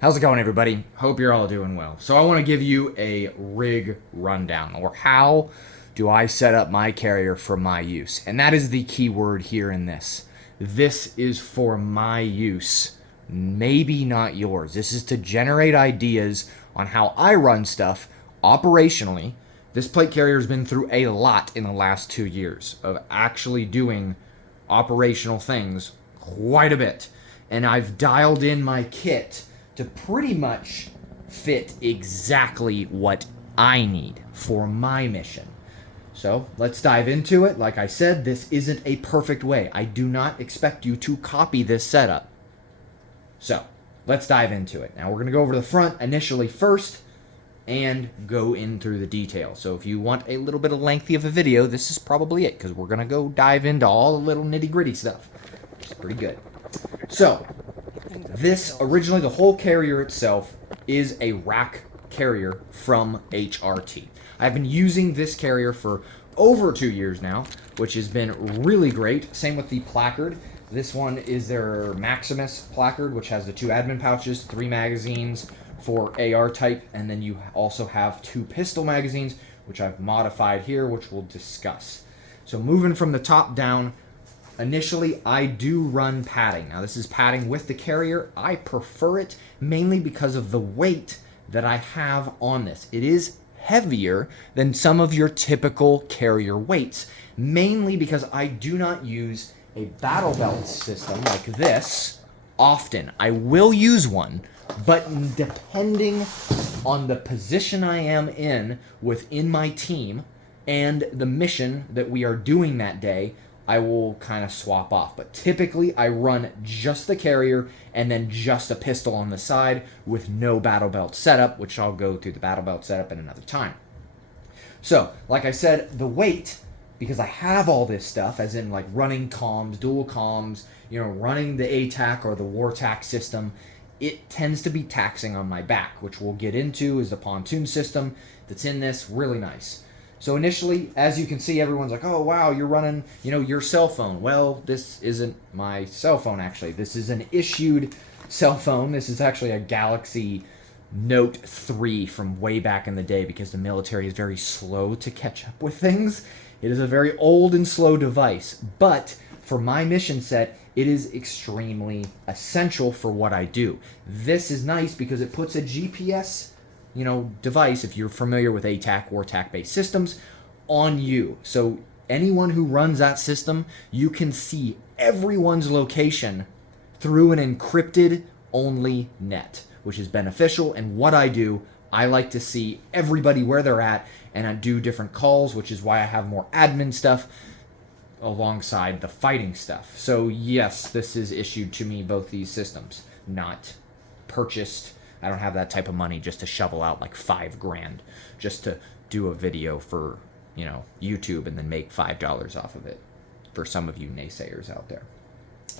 How's it going, everybody? Hope you're all doing well. So I want to give you a rig rundown, or how do I set up my carrier for my use. And that is the key word here in this. This is for my use, maybe not yours. This is to generate ideas on how I run stuff operationally. This plate carrier has been through a lot in the last 2 years of actually doing operational things quite a bit. And I've dialed in my kit to pretty much fit exactly what I need for my mission. So let's dive into it. Like I said, this isn't a perfect way. I do not expect you to copy this setup. So let's dive into it. Now we're going to go over to the front initially first and go in through the details. So if you want a little bit of lengthy of a video, this is probably it, because we're going to go dive into all the little nitty gritty stuff, which is pretty good. So this, originally the whole carrier itself is a rack carrier from HRT. I've been using this carrier for over 2 years now, which has been really great. Same with the placard. This one is their Maximus placard, which has the 2 admin pouches, 3 magazines for AR type, and then you also have 2 pistol magazines, which I've modified here, which we'll discuss. So moving from the top down, initially, I do run padding. Now, this is padding with the carrier. I prefer it mainly because of the weight that I have on this. It is heavier than some of your typical carrier weights, mainly because I do not use a battle belt system like this often. I will use one, but depending on the position I am in within my team and the mission that we are doing that day, I will kind of swap off. But typically I run just the carrier and then just a pistol on the side with no battle belt setup, which I'll go through the battle belt setup in another time. So, like I said, the weight, because I have all this stuff, as in like running comms, dual comms, running the ATAC or the WARTAC system, it tends to be taxing on my back, which we'll get into, is the pontoon system that's in this. Really nice. So initially, as you can see, everyone's like, oh, wow, you're running, your cell phone. Well, this isn't my cell phone, actually. This is an issued cell phone. This is actually a Galaxy Note 3 from way back in the day, because the military is very slow to catch up with things. It is a very old and slow device, but for my mission set, it is extremely essential for what I do. This is nice because it puts a GPS device, if you're familiar with ATAC or TAC-based systems, on you. So anyone who runs that system, you can see everyone's location through an encrypted only net, which is beneficial. And what I do, I like to see everybody where they're at, and I do different calls, which is why I have more admin stuff alongside the fighting stuff. So yes, this is issued to me, both these systems, not purchased. I don't have that type of money just to shovel out like $5,000 just to do a video for, YouTube and then make $5 off of it, for some of you naysayers out there.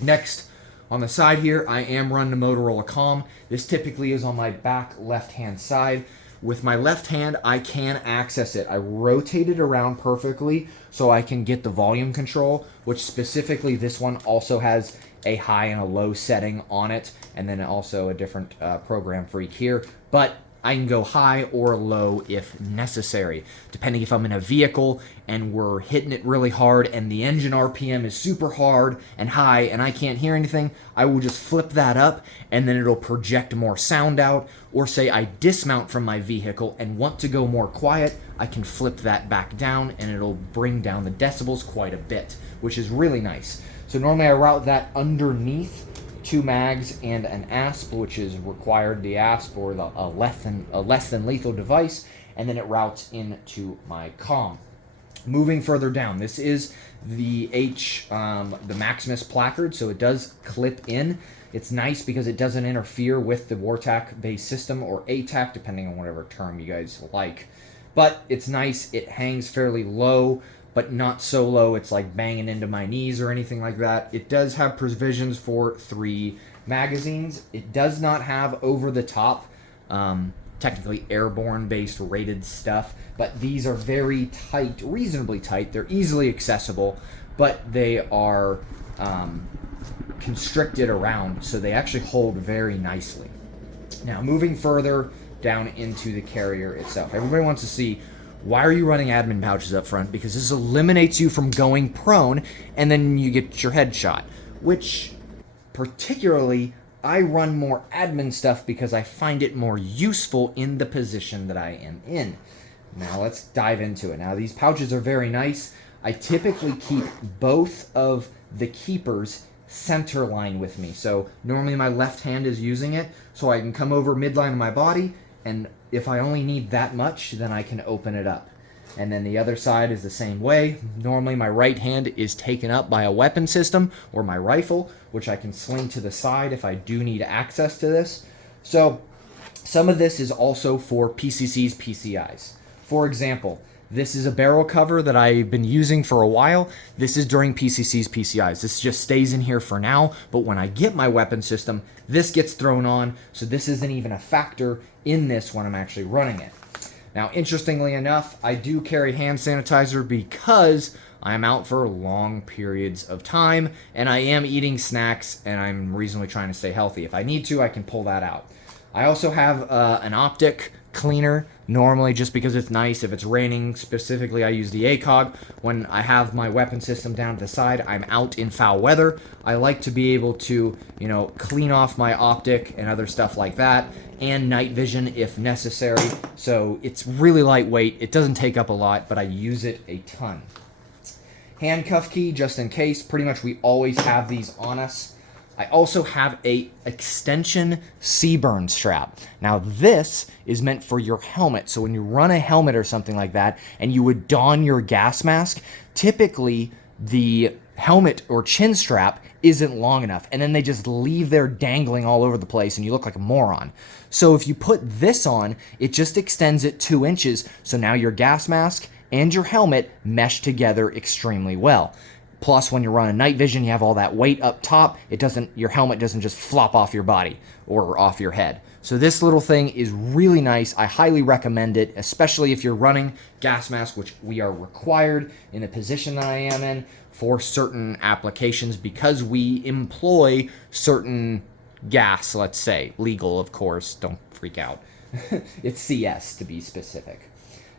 Next, on the side here, I am running a Motorola Comm. This typically is on my back left-hand side. With my left hand, I can access it. I rotate it around perfectly so I can get the volume control, which specifically this one also has a high and a low setting on it, and then also a different program freak here. But I can go high or low if necessary, depending if I'm in a vehicle and we're hitting it really hard and the engine RPM is super hard and high and I can't hear anything. I will just flip that up and then it'll project more sound out. Or say I dismount from my vehicle and want to go more quiet, I can flip that back down and it'll bring down the decibels quite a bit, which is really nice. So normally I route that underneath 2 mags and an ASP, which is required, the ASP, or a less than lethal device, and then it routes into my comm. Moving further down, this is the the Maximus placard, so it does clip in. It's nice because it doesn't interfere with the WARTAC based system, or ATAC, depending on whatever term you guys like. But it's nice. It hangs fairly low, but not so low it's like banging into my knees or anything like that. It does have provisions for 3 magazines. It does not have over-the-top, technically airborne-based rated stuff, but these are very tight, reasonably tight. They're easily accessible, but they are constricted around, so they actually hold very nicely. Now, moving further down into the carrier itself. Everybody wants to see, why are you running admin pouches up front? Because this eliminates you from going prone, and then you get your head shot, which particularly I run more admin stuff because I find it more useful in the position that I am in. Now let's dive into it. Now these pouches are very nice. I typically keep both of the keepers center line with me. So normally my left hand is using it, so I can come over midline of my body, and if I only need that much, then I can open it up. And then the other side is the same way. Normally my right hand is taken up by a weapon system or my rifle, which I can sling to the side if I do need access to this. So some of this is also for PCCs, PCIs. For example, this is a barrel cover that I've been using for a while. This is during PCCs, PCIs. This just stays in here for now, but when I get my weapon system, this gets thrown on, so this isn't even a factor in this when I'm actually running it. Now, interestingly enough, I do carry hand sanitizer because I'm out for long periods of time, and I am eating snacks, and I'm reasonably trying to stay healthy. If I need to, I can pull that out. I also have an optic cleaner, normally just because it's nice. If it's raining, specifically I use the ACOG. When I have my weapon system down to the side, I'm out in foul weather. I like to be able to, clean off my optic and other stuff like that, and night vision if necessary. So it's really lightweight. It doesn't take up a lot, but I use it a ton. Handcuff key, just in case. Pretty much we always have these on us. I also have a extension C-burn strap. Now this is meant for your helmet. So when you run a helmet or something like that and you would don your gas mask, typically the helmet or chin strap isn't long enough, and then they just leave there dangling all over the place and you look like a moron. So if you put this on, it just extends it 2 inches, so now your gas mask and your helmet mesh together extremely well. Plus, when you're running night vision, you have all that weight up top. Your helmet doesn't just flop off your body or off your head. So this little thing is really nice. I highly recommend it, especially if you're running gas mask, which we are required in the position that I am in for certain applications because we employ certain gas, let's say. Legal, of course. Don't freak out. It's CS to be specific.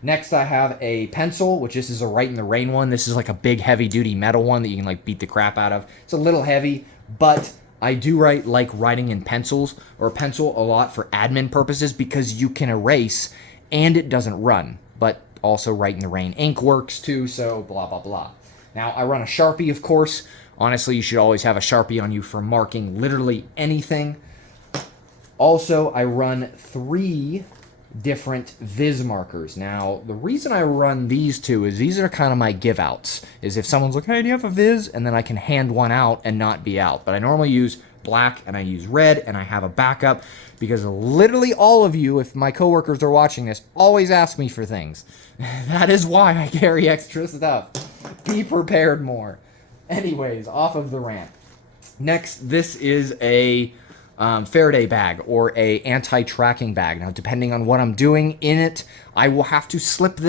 Next, I have a pencil, which this is a Right in the Rain one. This is like a big, heavy-duty metal one that you can beat the crap out of. It's a little heavy, but I do like writing in pencils or pencil a lot for admin purposes because you can erase and it doesn't run. But also Right in the Rain ink works too, so blah, blah, blah. Now, I run a Sharpie, of course. Honestly, you should always have a Sharpie on you for marking literally anything. Also, I run 3 different Viz markers. Now, the reason I run these 2 is these are kind of my give outs. Is if someone's like, hey, do you have a Viz? And then I can hand one out and not be out. But I normally use black and I use red and I have a backup because literally all of you, if my coworkers are watching this, always ask me for things. That is why I carry extra stuff. Be prepared more. Anyways, off of the rant. Next, this is a Faraday bag or a anti-tracking bag. Now, depending on what I'm doing in it, I will have to slip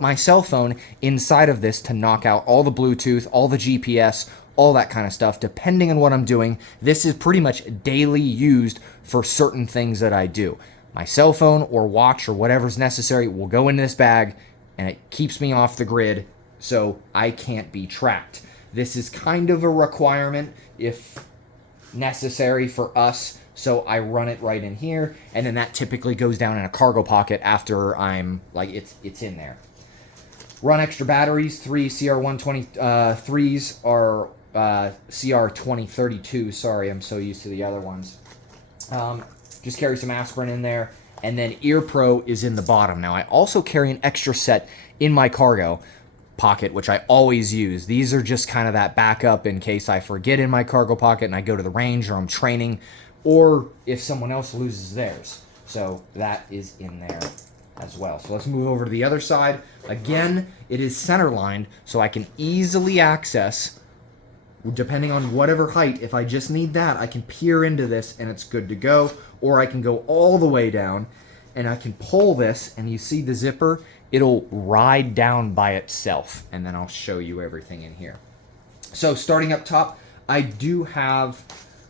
my cell phone inside of this to knock out all the Bluetooth, all the GPS, all that kind of stuff. Depending on what I'm doing, this is pretty much daily used for certain things that I do. My cell phone or watch or whatever's necessary will go in this bag, and it keeps me off the grid so I can't be tracked. This is kind of a requirement if necessary for us, so I run it right in here, and then that typically goes down in a cargo pocket after I'm it's in there. Run extra batteries. 3 CR123s are CR2032. Sorry, I'm so used to the other ones. Just carry some aspirin in there, and then Ear Pro is in the bottom. Now, I also carry an extra set in my cargo pocket, which I always use. These are just kind of that backup in case I forget in my cargo pocket and I go to the range or I'm training, or if someone else loses theirs. So that is in there as well. So let's move over to the other side. Again, it is center lined, so I can easily access, depending on whatever height. If I just need that, I can peer into this and it's good to go, or I can go all the way down and I can pull this, and you see the zipper, it'll ride down by itself, and then I'll show you everything in here. So starting up top, I do have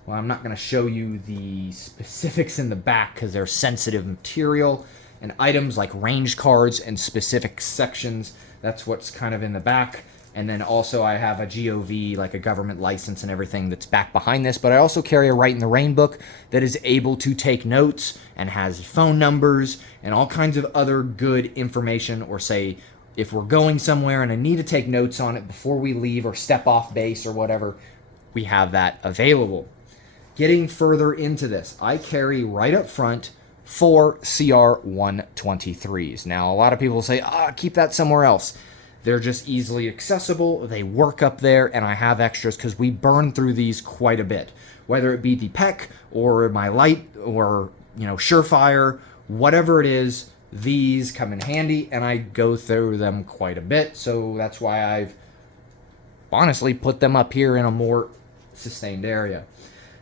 Well, I'm not going to show you the specifics in the back because they're sensitive material, and items like range cards and specific sections, that's what's kind of in the back. And then also I have a GOV, like a government license and everything that's back behind this. But I also carry a Write in the Rain book that is able to take notes and has phone numbers and all kinds of other good information, or say if we're going somewhere and I need to take notes on it before we leave or step off base or whatever, we have that available. Getting further into this, I carry right up front 4 CR123s. Now, a lot of people say, keep that somewhere else. They're just easily accessible. They work up there, and I have extras because we burn through these quite a bit. Whether it be the PEC or my light or, Surefire, whatever it is, these come in handy, and I go through them quite a bit. So that's why I've honestly put them up here in a more sustained area.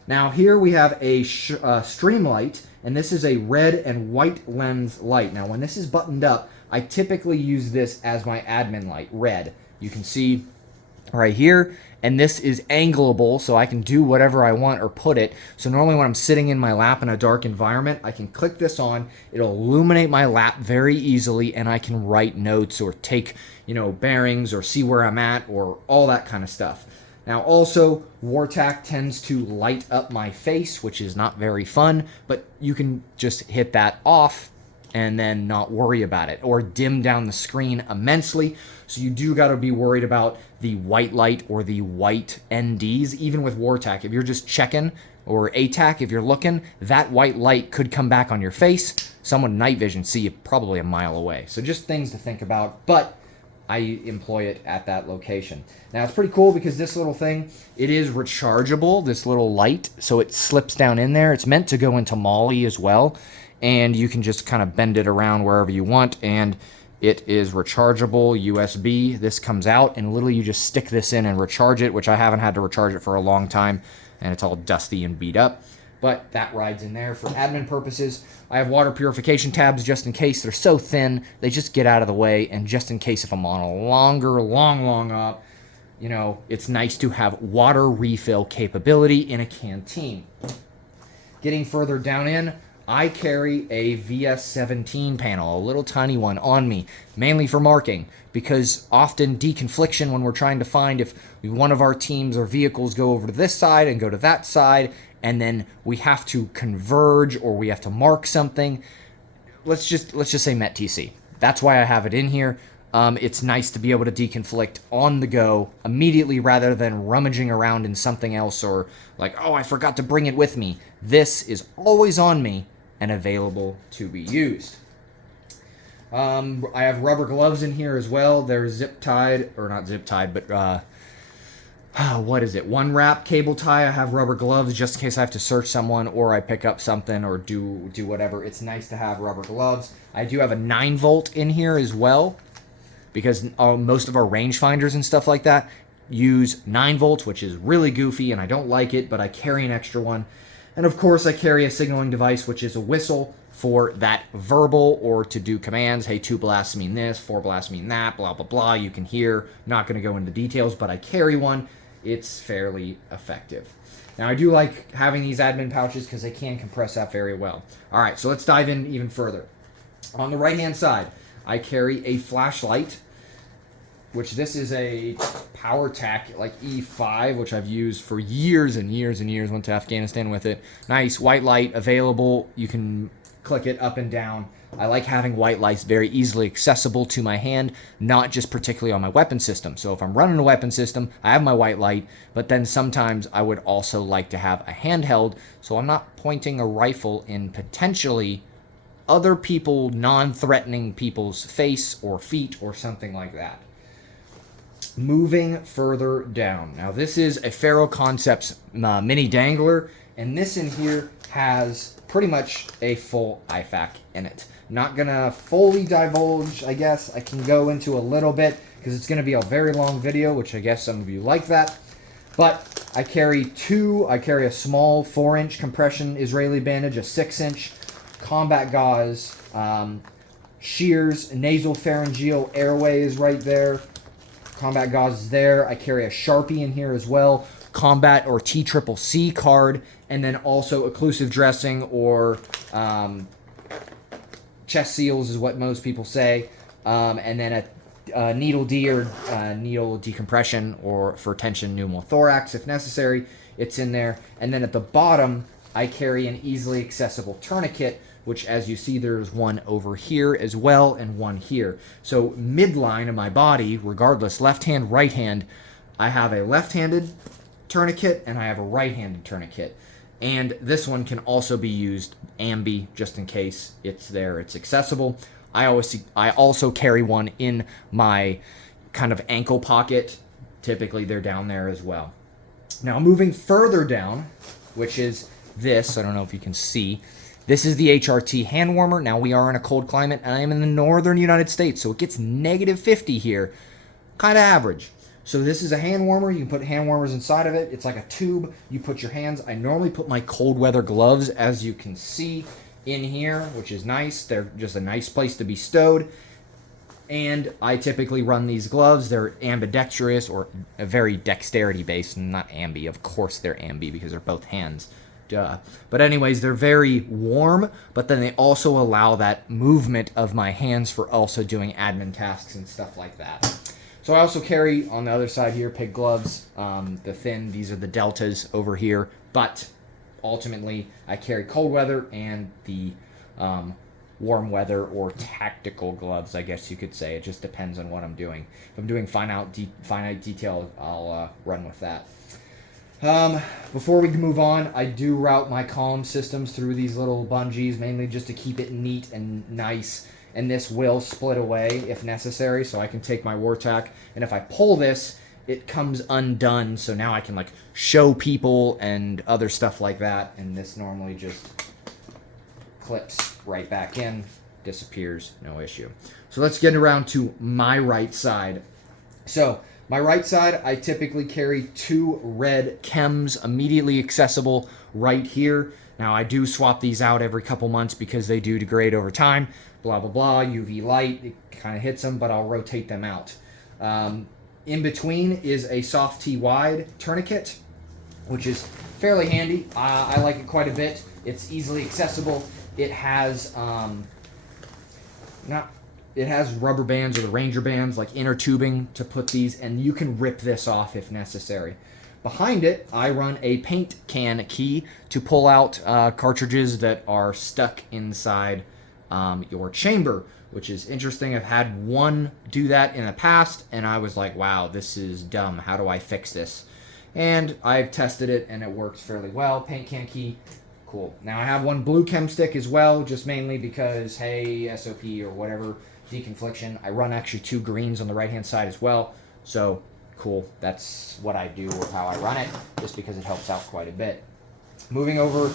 Now here we have a stream light, and this is a red and white lens light. Now when this is buttoned up, I typically use this as my admin light, red. You can see right here, and this is angleable, so I can do whatever I want or put it. So normally when I'm sitting in my lap in a dark environment, I can click this on, it'll illuminate my lap very easily, and I can write notes or take, bearings or see where I'm at or all that kind of stuff. Now also, Wartac tends to light up my face, which is not very fun, but you can just hit that off and then not worry about it, or dim down the screen immensely. So you do got to be worried about the white light or the white NDs. Even with Wartac, if you're just checking, or ATAC, if you're looking, that white light could come back on your face. Someone night vision see you probably a mile away. So just things to think about, but I employ it at that location. Now it's pretty cool because this little thing, it is rechargeable, this little light, so it slips down in there. It's meant to go into MOLLE as well, and you can just kind of bend it around wherever you want, and it is rechargeable USB. This comes out, and literally you just stick this in and recharge it, which I haven't had to recharge it for a long time, and it's all dusty and beat up. But that rides in there for admin purposes. I have water purification tabs just in case. They're so thin, they just get out of the way, and just in case if I'm on a long up, it's nice to have water refill capability in a canteen. Getting further down in, I carry a VS17 panel, a little tiny one on me, mainly for marking, because often deconfliction when we're trying to find if one of our teams or vehicles go over to this side and go to that side, and then we have to converge or we have to mark something. Let's just say METTC. That's why I have it in here. It's nice to be able to deconflict on the go immediately rather than rummaging around in something else or like, oh, I forgot to bring it with me. This is always on me and available to be used. I have rubber gloves in here as well. They're zip tied, or not zip tied, but what is it? One wrap cable tie. I have rubber gloves just in case I have to search someone or I pick up something or do whatever. It's nice to have rubber gloves. I do have a 9-volt in here as well because most of our rangefinders and stuff like that use 9 volts, which is really goofy and I don't like it, but I carry an extra one. And of course I carry a signaling device, which is a whistle for that verbal or to do commands. Hey, 2 blasts mean this, 4 blasts mean that, blah, blah, blah. You can hear. Not going to go into details, but I carry one. It's fairly effective. Now, I do like having these admin pouches because they can compress that very well. All right, so let's dive in even further. On the right-hand side, I carry a flashlight, which this is a PowerTac like E5, which I've used for years and years and years. Went to Afghanistan with it. Nice white light available. You can click it up and down. I like having white lights very easily accessible to my hand, not just particularly on my weapon system. So if I'm running a weapon system, I have my white light, but then sometimes I would also like to have a handheld so I'm not pointing a rifle in potentially other people, non-threatening people's face or feet or something like that. Moving further down. Now this is a Faro Concepts mini dangler, and this in here has pretty much a full IFAK in it. Not gonna fully divulge, I guess. I can go into a little bit because it's gonna be a very long video, which I guess some of you like that. But I carry a small 4-inch compression Israeli bandage, a 6-inch combat gauze, shears, nasal pharyngeal airway is right there. Combat gauze is there. I carry a Sharpie in here as well. combat or TCCC card, and then also occlusive dressing or chest seals is what most people say, and then a needle D or needle decompression or for tension pneumothorax if necessary. It's in there. And then at the bottom, I carry an easily accessible tourniquet, which as you see, there's one over here as well and one here. So midline of my body, regardless, left hand, right hand, I have a left-handed tourniquet and I have a right-handed tourniquet. And this one can also be used ambi, just in case it's there, it's accessible. I also carry one in my kind of ankle pocket. Typically they're down there as well. Now moving further down, which is this, I don't know if you can see, this is the HRT hand warmer. Now we are in a cold climate and I am in the northern United States, so it gets -50 here, kind of average. So this is a hand warmer. You can put hand warmers inside of it. It's like a tube. You put your hands. I normally put my cold weather gloves, as you can see, in here, which is nice. They're just a nice place to be stowed. And I typically run these gloves. They're ambidextrous or very dexterity based, not ambi. Of course they're ambi because they're both hands. Duh. But anyways, they're very warm, but then they also allow that movement of my hands for also doing admin tasks and stuff like that. So I also carry on the other side here pig gloves, the thin, these are the deltas over here, but ultimately I carry cold weather and the warm weather or tactical gloves, I guess you could say. It just depends on what I'm doing. If I'm doing finite detail, I'll run with that. Before we move on, I do route my column systems through these little bungees, mainly just to keep it neat and nice. And this will split away if necessary, so I can take my Wartac, and if I pull this, it comes undone, so now I can like show people and other stuff like that, and this normally just clips right back in, disappears, no issue. So let's get around to my right side. So my right side, I typically carry 2 red chems immediately accessible right here. Now I do swap these out every couple months because they do degrade over time. Blah, blah, blah, UV light, it kind of hits them, but I'll rotate them out. In between is a soft T wide tourniquet, which is fairly handy. I like it quite a bit. It's easily accessible. It has it has rubber bands or the Ranger bands, like inner tubing to put these, and you can rip this off if necessary. Behind it, I run a paint can key to pull out cartridges that are stuck inside your chamber, which is interesting. I've had one do that in the past, and I was like, wow, this is dumb. How do I fix this? And I've tested it, and it works fairly well. Paint can key, cool. Now I have one blue chem stick as well, just mainly because, hey, SOP or whatever, deconfliction. I run actually 2 greens on the right-hand side as well, so cool. That's what I do or how I run it, just because it helps out quite a bit. Moving over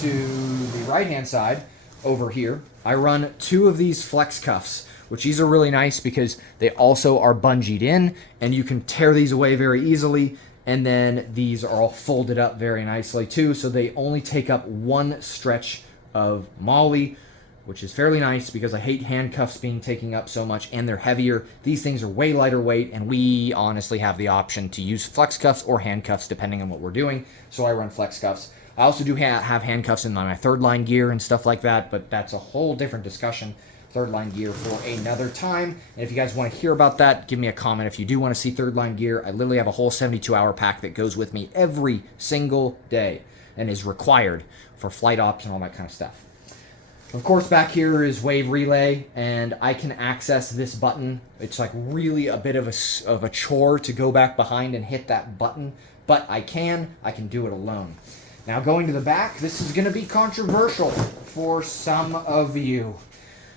to the right-hand side, over here, I run 2 of these flex cuffs, which these are really nice because they also are bungeed in, and you can tear these away very easily, and then these are all folded up very nicely too, so they only take up 1 stretch of MOLLE, which is fairly nice because I hate handcuffs being taken up so much, and they're heavier. These things are way lighter weight, and we honestly have the option to use flex cuffs or handcuffs depending on what we're doing, so I run flex cuffs. I also do have handcuffs in my third line gear and stuff like that, but that's a whole different discussion. Third line gear for another time. And if you guys want to hear about that, give me a comment. If you do want to see third line gear, I literally have a whole 72-hour pack that goes with me every single day and is required for flight ops and all that kind of stuff. Of course, back here is wave relay, and I can access this button. It's like really a bit of a chore to go back behind and hit that button, but I can do it alone. Now going to the back, this is going to be controversial for some of you.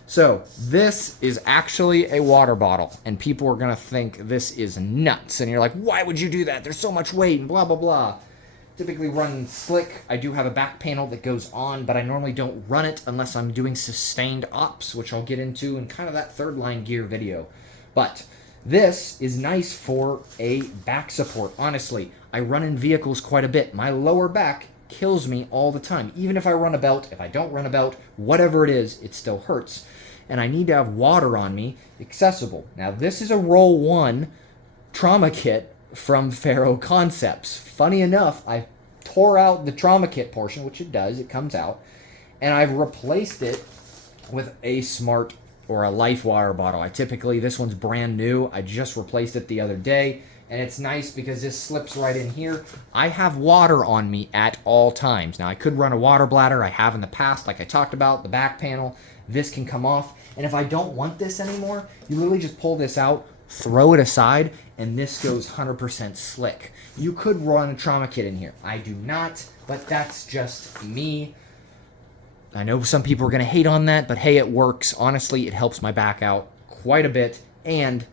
So this is actually a water bottle, and people are going to think this is nuts. And you're like, why would you do that? There's so much weight and blah, blah, blah. Typically run slick. I do have a back panel that goes on, but I normally don't run it unless I'm doing sustained ops, which I'll get into in kind of that third line gear video. But this is nice for a back support. Honestly, I run in vehicles quite a bit. My lower back kills me all the time. Even if I run a belt, if I don't run a belt, whatever it is, it still hurts. And I need to have water on me, accessible. Now, this is a Roll 1 trauma kit from Faro Concepts. Funny enough, I tore out the trauma kit portion, which it does, it comes out, and I've replaced it with a Smart or a Life water bottle. This one's brand new. I just replaced it the other day, and it's nice because this slips right in here. I have water on me at all times. Now, I could run a water bladder. I have in the past, like I talked about, the back panel. This can come off, and if I don't want this anymore, you literally just pull this out, throw it aside, and this goes 100% slick. You could run a trauma kit in here. I do not, but that's just me. I know some people are going to hate on that, but hey, it works. Honestly, it helps my back out quite a bit, and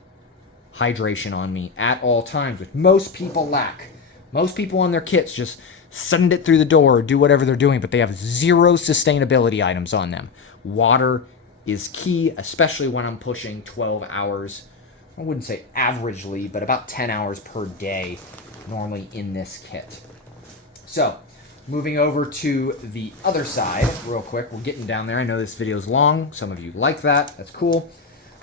hydration on me at all times, which most people lack. Most people on their kits just send it through the door or do whatever they're doing, but they have zero sustainability items on them. Water is key, especially when I'm pushing 12 hours. I wouldn't say averagely, but about 10 hours per day normally in this kit. So, moving over to the other side real quick. We're getting down there. I know this video is long. Some of you like that. That's cool.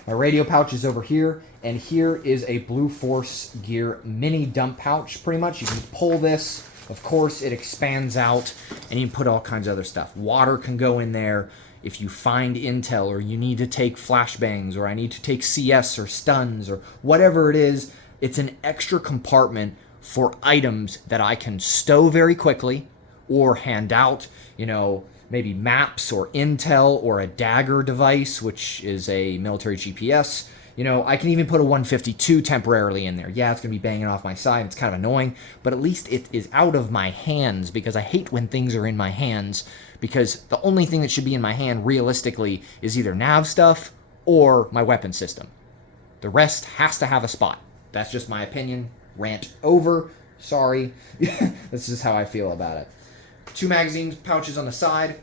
My radio pouch is over here, and here is a Blue Force Gear mini dump pouch, pretty much. You can pull this. Of course, it expands out, and you can put all kinds of other stuff. Water can go in there. If you find intel, or you need to take flashbangs, or I need to take CS or stuns, or whatever it is, it's an extra compartment for items that I can stow very quickly, or hand out, maybe maps or intel or a dagger device, which is a military GPS. I can even put a 152 temporarily in there. Yeah, it's going to be banging off my side. It's kind of annoying, but at least it is out of my hands, because I hate when things are in my hands, because the only thing that should be in my hand realistically is either nav stuff or my weapon system. The rest has to have a spot. That's just my opinion. Rant over. Sorry. This is how I feel about it. 2 magazine pouches on the side,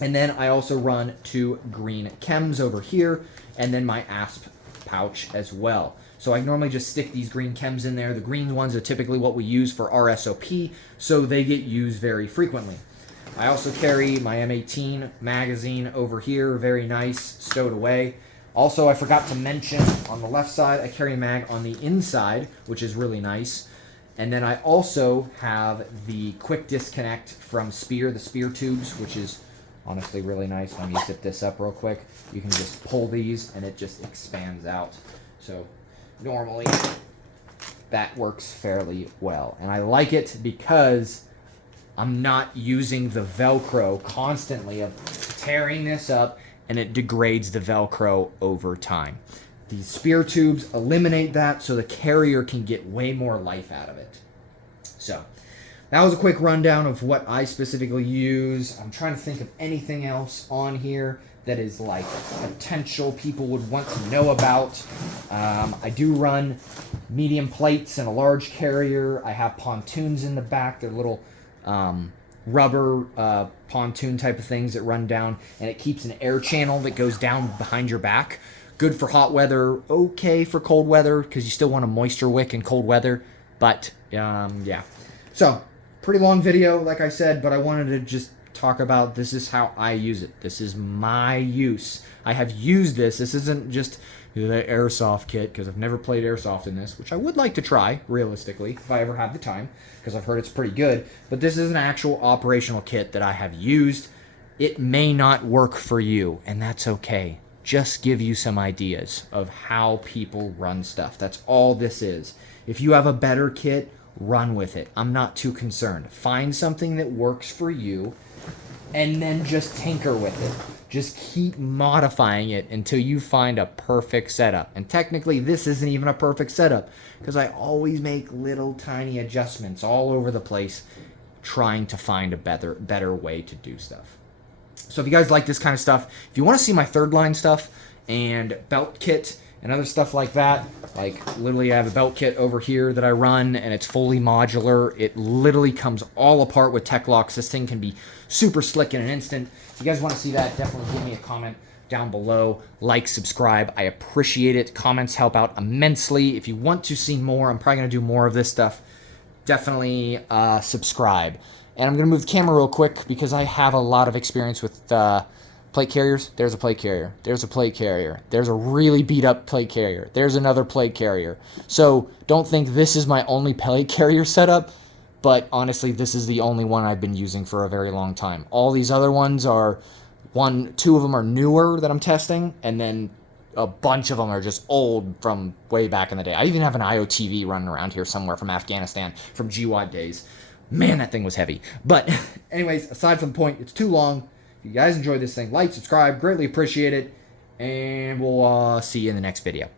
and then I also run 2 green chems over here, and then my ASP pouch as well. So I normally just stick these green chems in there. The green ones are typically what we use for RSOP, so they get used very frequently. I also carry my M18 magazine over here, very nice, stowed away. Also, I forgot to mention, on the left side, I carry a mag on the inside, which is really nice. And then I also have the quick disconnect from Spear, the Spear tubes, which is honestly really nice. Let me zip this up real quick. You can just pull these and it just expands out. So normally that works fairly well. And I like it because I'm not using the Velcro constantly of tearing this up, and it degrades the Velcro over time. These Spear tubes eliminate that, so the carrier can get way more life out of it. So, that was a quick rundown of what I specifically use. I'm trying to think of anything else on here that is like potential people would want to know about. I do run medium plates and a large carrier. I have pontoons in the back. They're little rubber pontoon type of things that run down, and it keeps an air channel that goes down behind your back. Good for hot weather, okay for cold weather, because you still want a moisture wick in cold weather, but yeah. So, pretty long video, like I said, but I wanted to just talk about this is how I use it. This is my use. I have used this. This isn't just the airsoft kit, because I've never played airsoft in this, which I would like to try, realistically, if I ever have the time, because I've heard it's pretty good, but this is an actual operational kit that I have used. It may not work for you, and that's okay. Just give you some ideas of how people run stuff. That's all this is. If you have a better kit, run with it. I'm not too concerned. Find something that works for you, and then just tinker with it. Just keep modifying it until you find a perfect setup. And technically, this isn't even a perfect setup, because I always make little tiny adjustments all over the place, trying to find a better way to do stuff. So if you guys like this kind of stuff, if you want to see my third line stuff and belt kit and other stuff like that, like literally I have a belt kit over here that I run, and it's fully modular. It literally comes all apart with tech locks. This thing can be super slick in an instant. If you guys want to see that, definitely give me a comment down below. Like, subscribe. I appreciate it. Comments help out immensely. If you want to see more, I'm probably going to do more of this stuff. Definitely subscribe. And I'm going to move the camera real quick because I have a lot of experience with Plate carriers, there's a plate carrier. There's a plate carrier. There's a really beat up plate carrier. There's another plate carrier. So don't think this is my only plate carrier setup, but honestly, this is the only one I've been using for a very long time. All these other ones are, two of them are newer that I'm testing, and then a bunch of them are just old from way back in the day. I even have an IOTV running around here somewhere from Afghanistan, from GWAT days. Man, that thing was heavy. But anyways, aside from the point, it's too long. If you guys enjoyed this thing, like, subscribe, greatly appreciate it, and we'll see you in the next video.